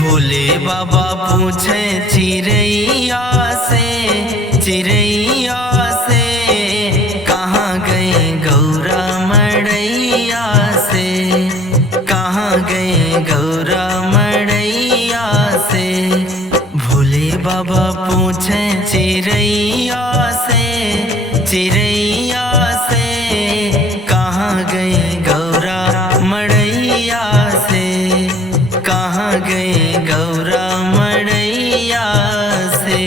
भोले बाबा पूछे चिड़ैया से कहाँ गए गौरा मड़ैया से, कहाँ गए गौरा मड़ैया से। भोले बाबा पूछे चिड़ैया से कहाँ गए गौरा मड़ैया से, कहाँ गए गौरा मड़ैया से।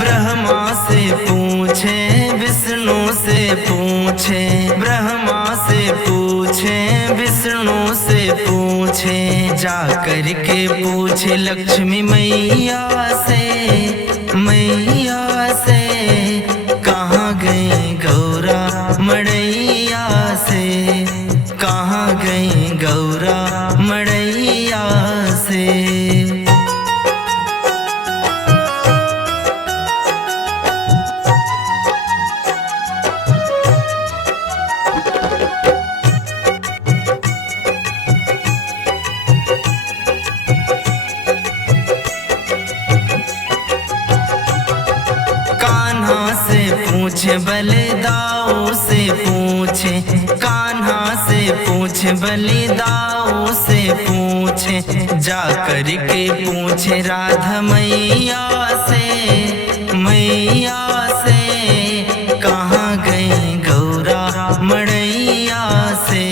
ब्रह्मा से पूछे विष्णु से पूछे, ब्रह्मा से पूछे विष्णु से पूछे, जा कर के पूछे लक्ष्मी मैया से कहाँ गए गौरा मड़ैया से, कहाँ गए गौरा मड़ैया से। पूछे बलिदाऊ से पूछे, कान्हा से पूछे बलिदाऊ से पूछे, जा कर के पूछे राधा मैया से कहाँ गए गौरा मड़ैया से,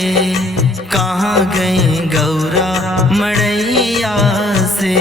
कहाँ गए गौरा मड़ैया से।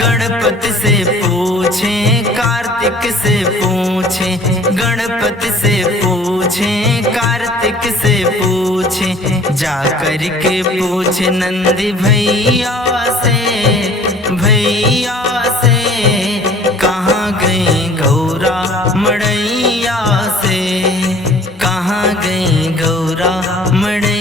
गणपति से पूछे कार्तिक से पूछे, गणपति से पूछे कार्तिक से पूछे, जा कर के पूछे नंदी भैया से कहाँ गए गौरा मड़ैया से, कहाँ गए गौरा मड़ैया